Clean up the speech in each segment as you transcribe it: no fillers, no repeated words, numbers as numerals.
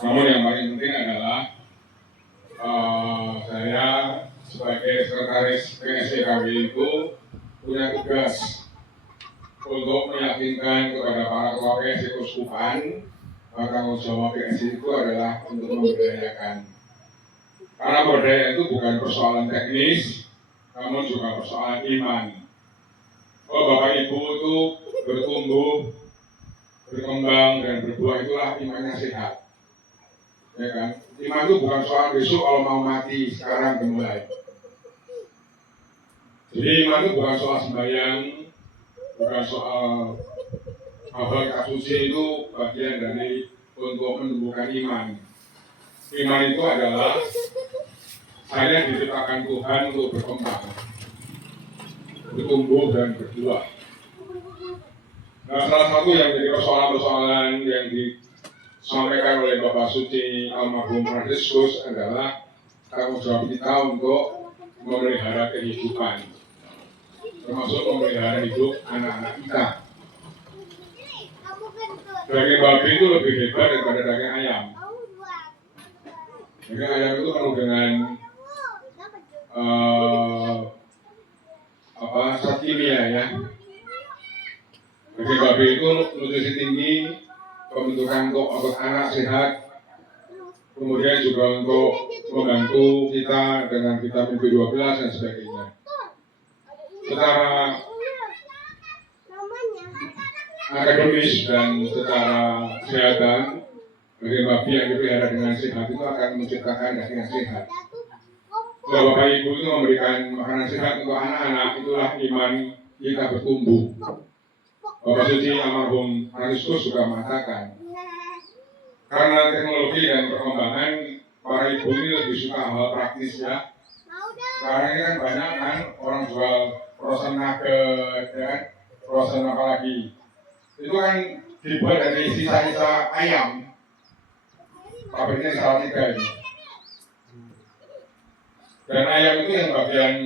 Namun yang paling penting adalah saya sebagai sekretaris PSIKW itu punya tugas untuk meyakinkan kepada para ketua PSI Keuskupan bahwa tanggung jawab PSI itu adalah untuk memberdayakan. Karena pemberdayaan itu bukan persoalan teknis, namun juga persoalan iman. Kalau Bapak Ibu itu bertumbuh, berkembang dan berbuah, itulah imannya sehat. Ya kan? Iman itu bukan soal besok kalau mau mati, sekarang dimulai. Jadi iman itu bukan soal sembahyang, bukan soal hal-hal kasuci, itu bagian dari untuk menumbuhkan iman. Iman itu adalah saya diciptakan Tuhan untuk berkembang, bertumbuh dan berbuah. Nah, salah satu yang menjadi persoalan-persoalan yang disampaikan oleh Bapak Suci almarhum Fransiskus adalah tanggung jawab kita untuk memelihara kehidupan, termasuk memelihara hidup anak-anak kita. Daging babi itu lebih hebat daripada daging ayam. Daging ayam itu penuh dengan zat kimia ya. Daging babi itu nutrisi tinggi, pembentukan untuk otot anak sehat, kemudian juga untuk membantu kita dengan vitamin B12 dan sebagainya. Secara akademis dan secara kesehatan, daging babi yang dipelihara dengan sehat itu akan menciptakan daging yang sehat. Kalau Bapak Ibu itu memberikan makanan sehat untuk anak-anak, itulah iman kita bertumbuh. Bapak Suci almarhum Fransiskus juga mengatakan, karena teknologi dan perkembangan, para ibu ini lebih suka hal praktis ya. Sekarang ini kan banyak kan orang jual frozen nugget, ya, frozen apa lagi. Itu kan dibuat dari sisa-sisa ayam. Pabriknya di Salatiga ini. Dan ayam itu yang bagian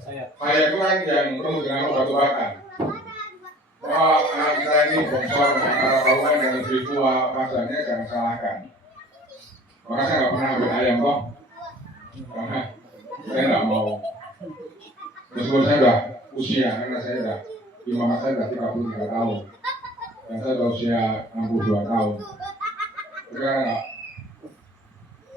sayap itu kan yang penuh dengan obat-obatan. Wah, anak kita ini bongsor antara kawan dan lebih tua, pasalnya jangan salahkan. Maka saya nggak pernah ambil ayam kok, karena saya nggak mau. Meskipun saya udah usia, karena saya udah di mama saya udah 33 tahun, dan saya udah usia 62 tahun. Jadi nggak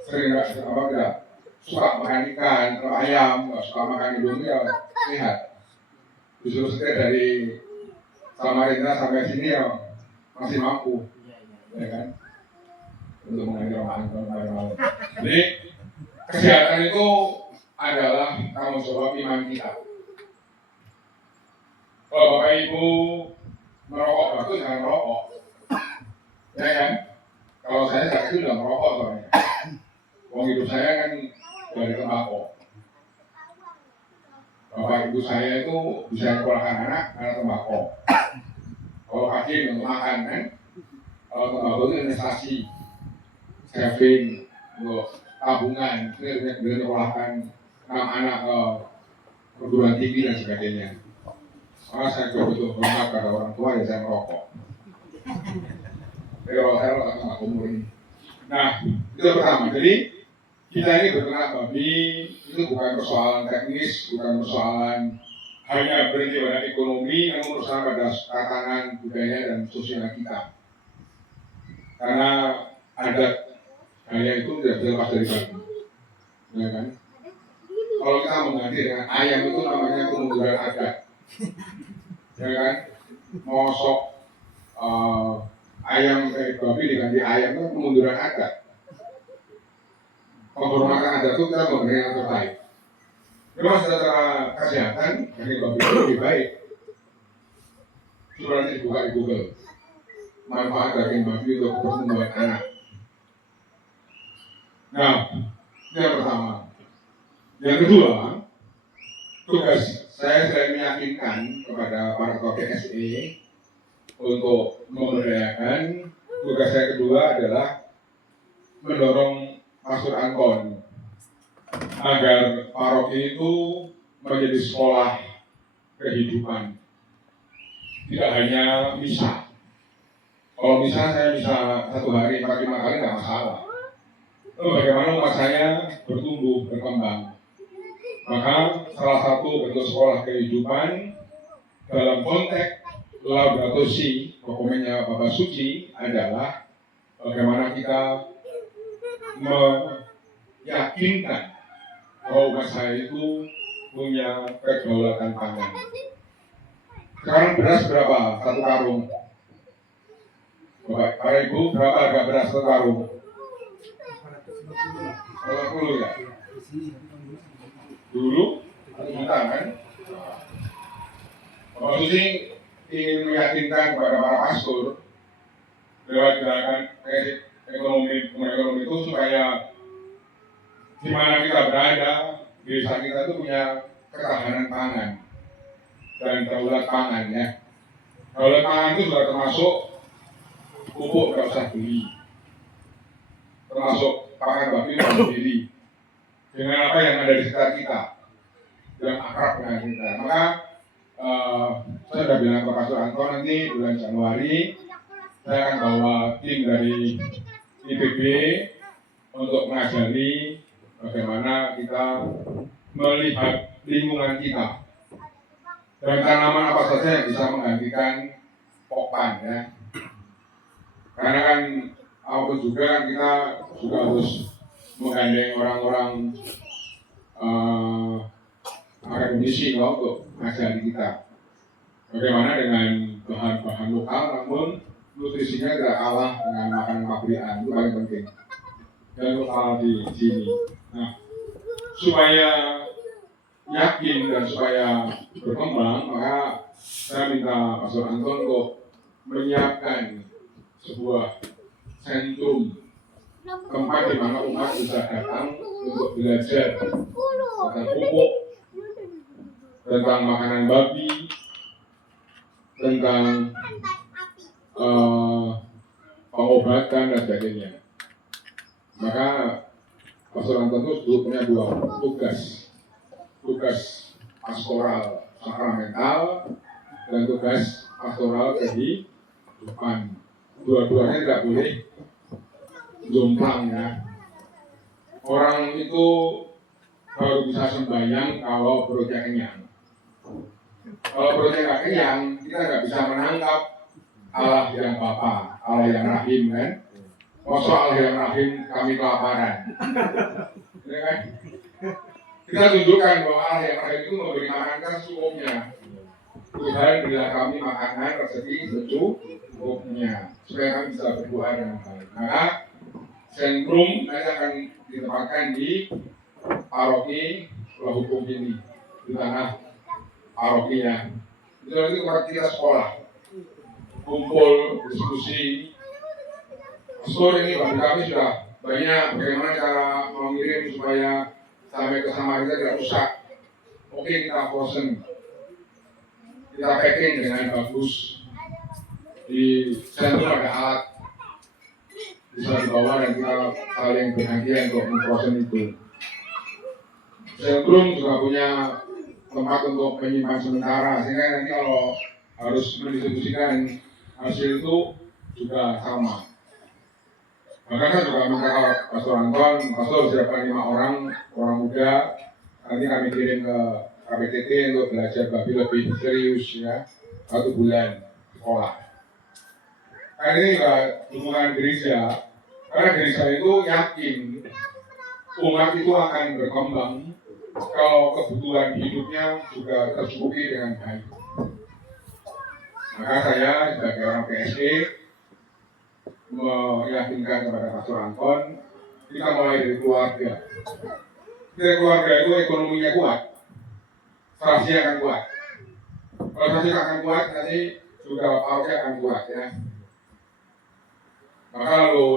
sering nggak suka makan ikan, kalau ayam, nggak suka makan indomie ya sehat. Disuruh setir dari Samarinda sampai sini ya masih mampu, ya kan? Untuk mengajar orang. Jadi kesehatan itu adalah tanggung jawab iman kita. Kalau Bapak Ibu merokok bagus jangan merokok, ya kan? Kalau saya saat itu udah merokok soalnya. Uang hidup saya kan dari tembakau. Bapak Ibu saya itu bisa sekolahkan anak karena tembakau. Kalau kaki untuk makan kan, kalau tembakau itu investasi, saving, untuk tabungan, itu bisa sekolahkan 6 anak ke perguruan tinggi dan sebagainya. Maka saya betul hormat pada orang tua yang saya merokok. Tapi kalau saya merokok tembakau murni. Nah, itu pertama. Jadi kita ini berternak babi itu bukan persoalan teknis, bukan persoalan hanya berhenti pada ekonomi, namun berusaha pada tatanan budaya dan sosial kita. Karena adat budaya itu tidak bisa lepas dari babi, ya kan? Kalau kita mengganti dengan ayam itu namanya kemunduran adat, ya kan? Mosok ayam babi diganti ayam itu kemunduran adat. Penghormatan adat itu kita memberi yang terbaik. Memang secara kesehatan daging babi itu lebih baik. Coba nanti buka di Google manfaat daging babi untuk pertumbuhan anak. Nah, itu yang pertama. Yang kedua, tugas saya meyakinkan kepada para ketua PSI untuk memberdayakan. Tugas saya kedua adalah mendorong Masuk Angkon agar paroki itu menjadi sekolah kehidupan, tidak hanya misa. Kalau misalnya saya bisa 1 hari 4-5 kali nggak masalah. Bagaimana umat saya bertumbuh, berkembang. Maka salah satu bentuk sekolah kehidupan dalam konteks Laudato Si, dokumennya Bapak Suci adalah bagaimana kita meyakinkan bahwa umat saya itu punya kedaulatan pangan. Sekarang beras berapa? 1 karung. Bapak Ibu, berapa harga beras 1 karung? 80 ya? Dulu 1 juta kan? Bapak Suci ingin meyakinkan kepada para pastor lewat gerakan ekonomi itu supaya di mana kita berada, desa kita itu punya ketahanan pangan dan daulat pangan ya. Daulat pangan itu sudah termasuk pupuk nggak usah beli, termasuk pakan babi nggak usah beli, dengan apa yang ada di sekitar kita, yang akrab dengan kita. Maka saya sudah bilang ke Pastor Anton, nanti bulan Januari saya akan bawa tim dari IPB untuk mengajari bagaimana kita melihat lingkungan kita dan tanaman apa saja yang bisa menggantikan pokpan ya. Karena kan apapun juga kan kita juga harus menggandeng orang-orang akademisi untuk mengajari kita bagaimana dengan bahan-bahan lokal namun nutrisinya tidak kalah dengan makanan pabrikan, itu paling penting dan lokal di sini. Nah, supaya yakin dan supaya berkembang, maka saya minta Pastor Anton untuk menyiapkan sebuah sentrum tempat di mana umat bisa datang untuk belajar tentang pupuk, tentang makanan babi, tentang pengobatan dan sebagainya. Maka Pastor Anton itu punya 2 tugas pastoral sakramental dan tugas pastoral kehidupan. Dua-duanya tidak boleh jomplang ya. Orang itu baru bisa sembahyang kalau perutnya kenyang. Kalau perutnya nggak kenyang, kita nggak bisa menangkap Allah yang Bapa, Allah yang Rahim kan. Masa Allah yang Rahim kami kelaparan, ya kan? Kita tunjukkan bahwa Allah yang Rahim itu memberi makanan secukupnya. Tuhan berilah kami makanan rezeki secukupnya supaya kami bisa berdoa dengan baik. Maka sentrum nanti akan ditempatkan di paroki Hukum ini di tanah parokinya. Itu nanti tempat kita sekolah, kumpul, diskusi. Pastor ini bagi kami sudah banyak bagaimana cara mengirim supaya sampai ke Samarinda tidak rusak. Oke, kita frozen, kita packing dengan bagus. Di sentrum ada alat bisa dibawa dan kita saling bergantian untuk memfrozen itu. Sentrum juga punya tempat untuk menyimpan sementara sehingga nanti kalau harus mendistribusikan hasil itu juga sama. Maka saya juga minta Pastor Anton, Pastor siapkan 5 orang muda, nanti kami kirim ke KPTT untuk belajar babi lebih serius ya, 1 bulan sekolah. Karena ini juga dukungan gereja, karena gereja itu yakin umat itu akan berkembang kalau kebutuhan hidupnya juga tercukupi dengan baik. Maka saya sebagai orang PSE meyakinkan kepada Pastor Anton, kita mulai dari keluarga. Dari keluarga itu ekonominya kuat, sahsia akan kuat. Kalau sahsia akan kuat, nanti juga paroki akan kuat ya. Maka lalu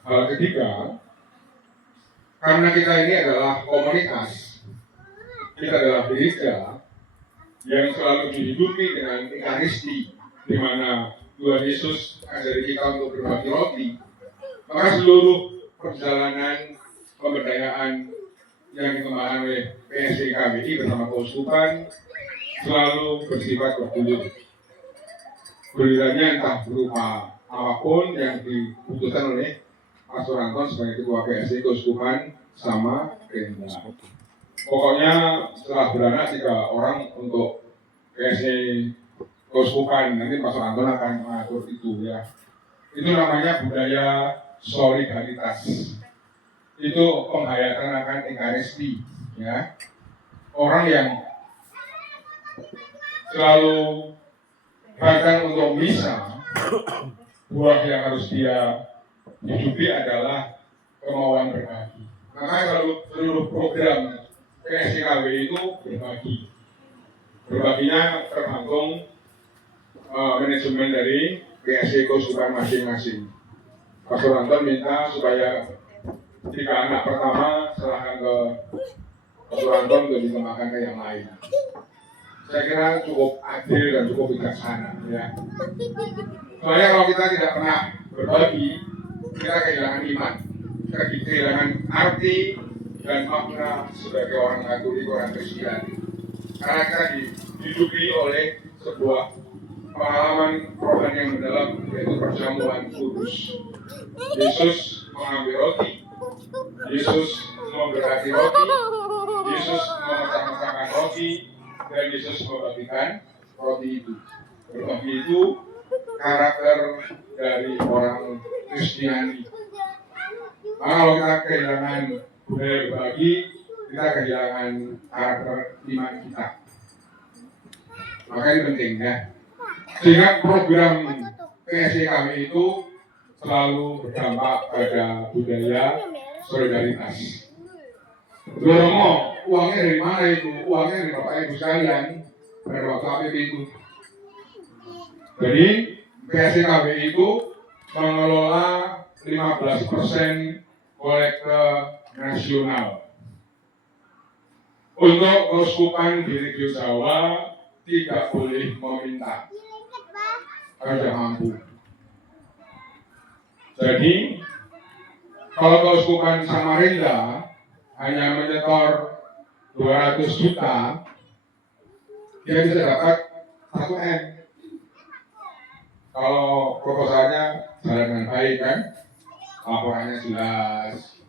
hal ketiga, karena kita ini adalah komunitas, kita adalah gereja yang selalu dihidupi dengan Ekaristi, di mana Tuhan Yesus ajari kita untuk berbagi roti. Maka seluruh perjalanan pemberdayaan yang dikembangkan oleh PSI KBI bersama keuskupan selalu bersifat bergulir. Gulirannya entah berupa apapun yang diputuskan oleh Pastor Anton sebagai Ketua PSI Keuskupan sama Pemda. Pokoknya setelah beranak 3 orang untuk PSI Keuskupan, nanti Pastor Anton akan mengatur itu ya. Itu namanya budaya solidaritas. Itu penghayatan akan Ekaristi ya. Orang yang selalu bahkan untuk misa, buah yang harus dia hidupi adalah kemauan berbagi. Maka kalau seluruh program PSIKW itu berbagi. Berbaginya tergantung manajemen dari PSI Keuskupan masing-masing. Pastor Anton minta supaya 3 anak pertama serahkan ke Pastor Anton untuk dikembangkan ke yang lain. Saya kira cukup adil dan cukup bijaksana ya. Soalnya kalau kita tidak pernah berbagi, kita kehilangan iman, kita kehilangan arti dan makna sebagai orang Katolik, orang Kristen. Karena kita dihidupi oleh sebuah pengalaman rohani yang mendalam, yaitu perjamuan kudus. Yesus mengambil roti, Yesus memberkati roti, Yesus memecah-mecahkan roti, dan Yesus membagikan roti itu. Berbagi itu karakter dari orang Kristiani. Kalau kita kehilangan budaya berbagi, kita kehilangan karakter iman kita. Maka ini penting ya. Sehingga program PSI kami itu selalu berdampak pada budaya solidaritas. Romo, uangnya dari mana itu? Uangnya dari Bapak Ibu sekalian pada waktu APP itu. Jadi PSIKW itu mengelola 15% kolekte nasional. Untuk Keuskupan di Regio Jawa tidak boleh meminta, tidak mampu. Jadi kalau Keuskupan Samarinda hanya menyetor 200 juta, dia bisa dapat 1 M. Kalau proposalnya jalan dengan baik kan, laporannya jelas,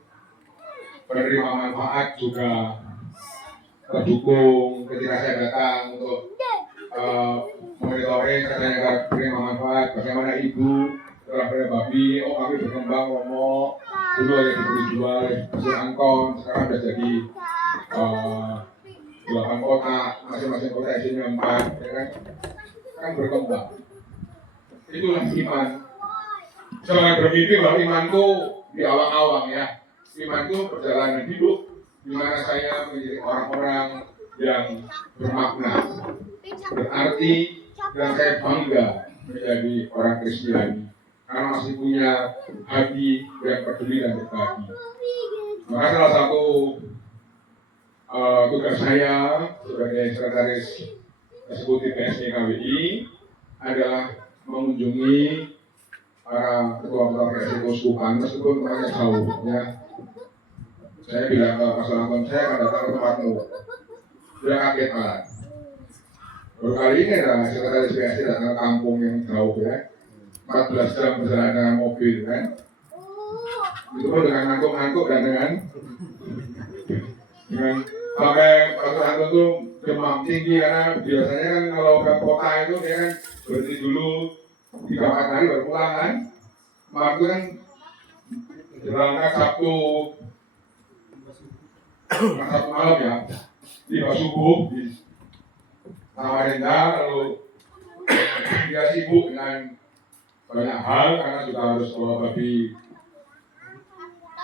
penerima manfaat juga terdukung. Ketika saya datang untuk monitoring, katanya penerima manfaat, bagaimana ibu setelah pada babi, oh kami berkembang Romo, dulu ada diberi jual hasil angkon, sekarang sudah jadi 8 kota, masing-masing kota isinya 4, ya kan berkembang. Itulah iman. Jangan bermimpi bahwa imanku di awang-awang ya. Imanku perjalanan hidup di mana saya menjadi orang-orang yang bermakna, berarti, dan saya bangga menjadi orang Kristiani karena masih punya hati yang peduli dan berbagi. Maka salah satu tugas saya sebagai sekretaris eksekutif PSI KWI adalah mengunjungi para ketua-ketua PSI Keuskupan meskipun tempatnya jauh ya. Saya bilang ke Pastor Anton, saya akan datang ke tempatmu. Dia kaget malah. Baru kali ini ada sekretaris PSI datang ke kampung yang jauh ya, 14 jam berjalan dengan mobil kan. Itu pun dengan ngantuk-ngantuk dan dengan sampai Pastor Anton tuh demam tinggi karena biasanya kan kalau ke kota itu dia kan berhenti dulu 3-4 hari baru pulang kan. Malam itu kan berangkat Sabtu malam ya, tiba subuh di Samarinda, lalu dia sibuk dengan banyak hal karena juga harus bawa babi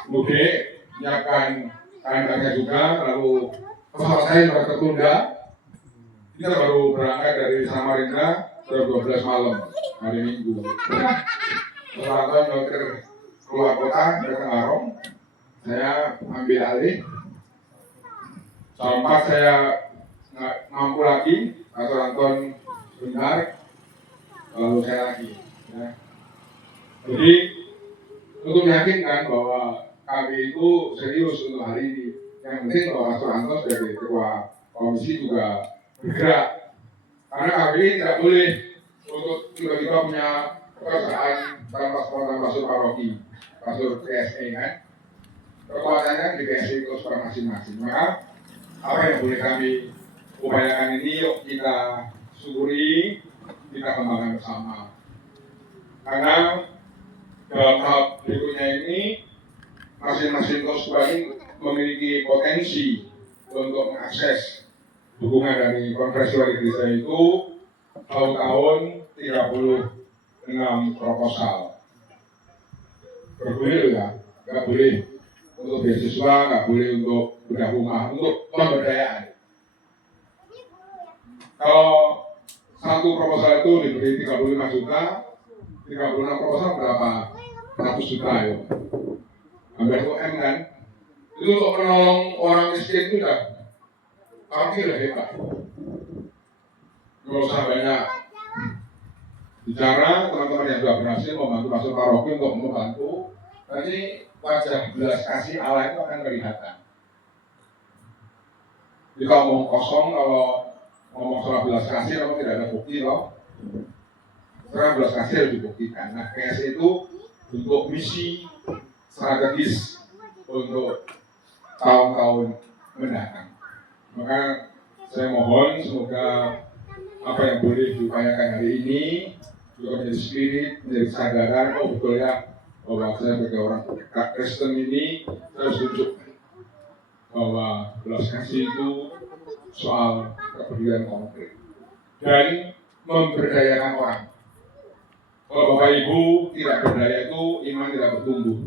mudik, menyiapkan kain-kainnya juga, lalu pesawat saya juga tertunda. Kita baru berangkat dari Samarinda jam 12 malam hari Minggu. Setelah nyotir keluar kota ke Tenggarong, saya ambil alih. Jam 4 saya nggak mampu lagi, Pastor Anton sebentar, lalu saya lagi. Ya. Jadi untuk meyakinkan bahwa kami itu serius untuk hari ini. Yang penting bahwa Pastor Anton sebagai ketua komisi juga bergerak. Karena kami tidak boleh untuk tiba-tiba punya pekerjaan tanpa spontan pastor paroki, pastor PSE kan, kekuatannya di PSE itu secara masing-masing. Maka apa yang boleh kami upayakan ini, yuk kita syukuri, kita kembangkan bersama. Karena dalam tahap berikutnya ini, masing-masing kospa ini memiliki potensi untuk mengakses dukungan dari konferensi wali gereja itu tahun 36 proposal. Bergulir ya, nggak boleh untuk beasiswa, nggak boleh untuk bedah rumah, untuk pemberdayaan. Kalau satu proposal itu diberi 35 juta, 36 proposal berapa? 100 juta ya. Hampir 2 M kan? Itu untuk menolong orang miskin itu udah hebat. Kalau usah banyak bicara, teman-teman yang sudah berhasil membantu pastor paroki untuk membantu, nanti wajah belas kasih Allah itu akan kelihatan. Jadi kalau ngomong kosong, kalau ngomong soal belas kasih, kalau tidak ada bukti loh. Sekarang belas kasih harus dibuktikan. Nah, PS itu untuk misi strategis untuk tahun-tahun mendatang. Maka saya mohon semoga apa yang boleh diupayakan hari ini juga menjadi spirit, menjadi kesadaran, oh betul ya, bahwa saya sebagai orang Kristen ini harus tunjukkan bahwa belas kasih itu soal kepedulian konkret dan memberdayakan orang. Kalau Bapak Ibu tidak berdaya itu iman tidak bertumbuh.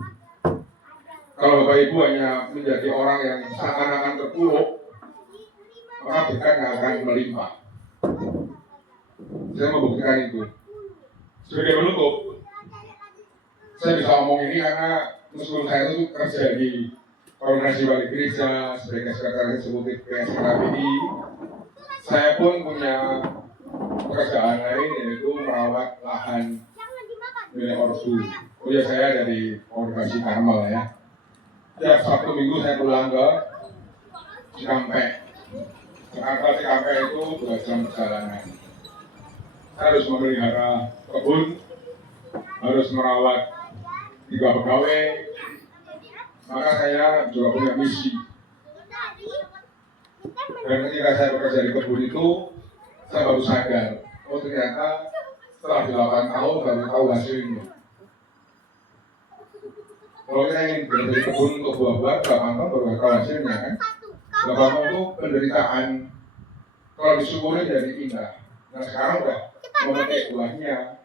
Kalau Bapak Ibu hanya menjadi orang yang seakan-akan terpuruk, maka berkat nggak akan melimpah. Saya membuktikan itu. Sebagai penutup, saya bisa ngomong ini karena meskipun saya itu kerja di Koordinasi Wali Gereja sebagai sekretaris eksekutif PSKPI, saya pun punya pekerjaan lain yaitu merawat lahan milik ortu. Oh ya, saya dari Organisasi Karmel ya. Tiap Sabtu Minggu saya pulang ke Cikampek. Jakarta Cikampek itu 2 jam perjalanan. Saya harus memelihara kebun, harus merawat 3 pegawai, maka saya juga punya misi. Dan ketika saya bekerja di kebun itu, saya baru sadar, oh ternyata setelah 8 tahun baru tahu hasilnya. Kalau kita ingin bekerja di kebun untuk buah-buah, 8 tahun baru tahu hasilnya kan. 8 tahun itu penderitaan, kalau disyukuri jadi indah. Nah sekarang udah memetik buahnya.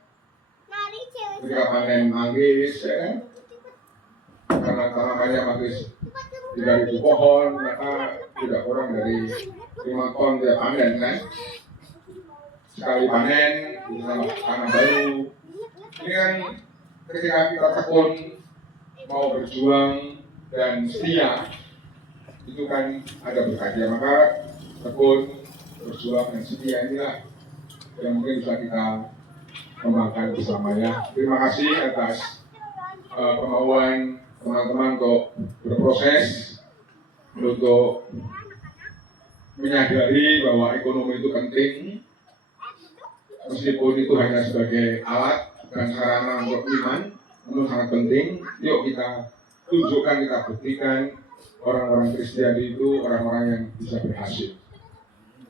Ketika panen manggis, ya kan? Karena tanamannya manggis 3.000 pohon, maka tidak kurang dari 5 ton tiap panen kan? Sekali panen, ditambah tanah baru. Ini kan ketika kita tekun, mau berjuang dan setia, itu kan ada berkatnya. Maka tekun, berjuang dan setia inilah yang mungkin bisa kita kembangkan bersamanya. Terima kasih atas kemauan teman-teman untuk berproses, untuk menyadari bahwa ekonomi itu penting, meskipun itu hanya sebagai alat dan sarana untuk iman, namun sangat penting. Yuk kita tunjukkan, kita buktikan orang-orang Kristiani itu orang-orang yang bisa berhasil.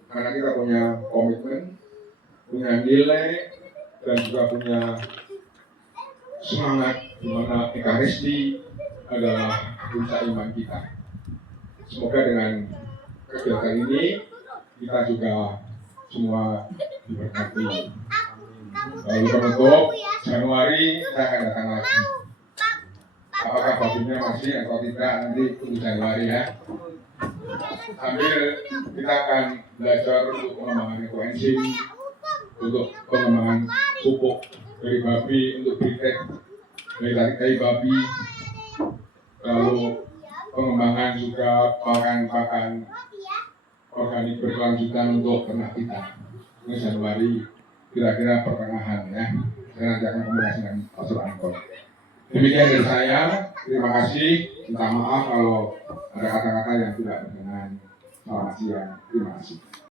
Karena kita punya komitmen, punya nilai, dan juga punya semangat di mana Ekaristi adalah puncak iman kita. Semoga dengan kegiatan ini kita juga semua diberkati. Lalu penutup Januari saya akan datang lagi. Apakah babinya masih atau tidak nanti tunggu Januari ya. Sambil kita akan belajar untuk pengembangan ekoenzim, untuk pengembangan pupuk dari babi, untuk briket dari babi, lalu pengembangan juga pakan organik berkelanjutan untuk ternak kita. Ini Januari kira-kira pertengahan ya. Saya nanti akan komunikasi dengan Pastor Angkor. Demikian dari saya. Terima kasih. Minta maaf kalau ada kata-kata yang tidak berkenan. Selamat siang. Terima kasih.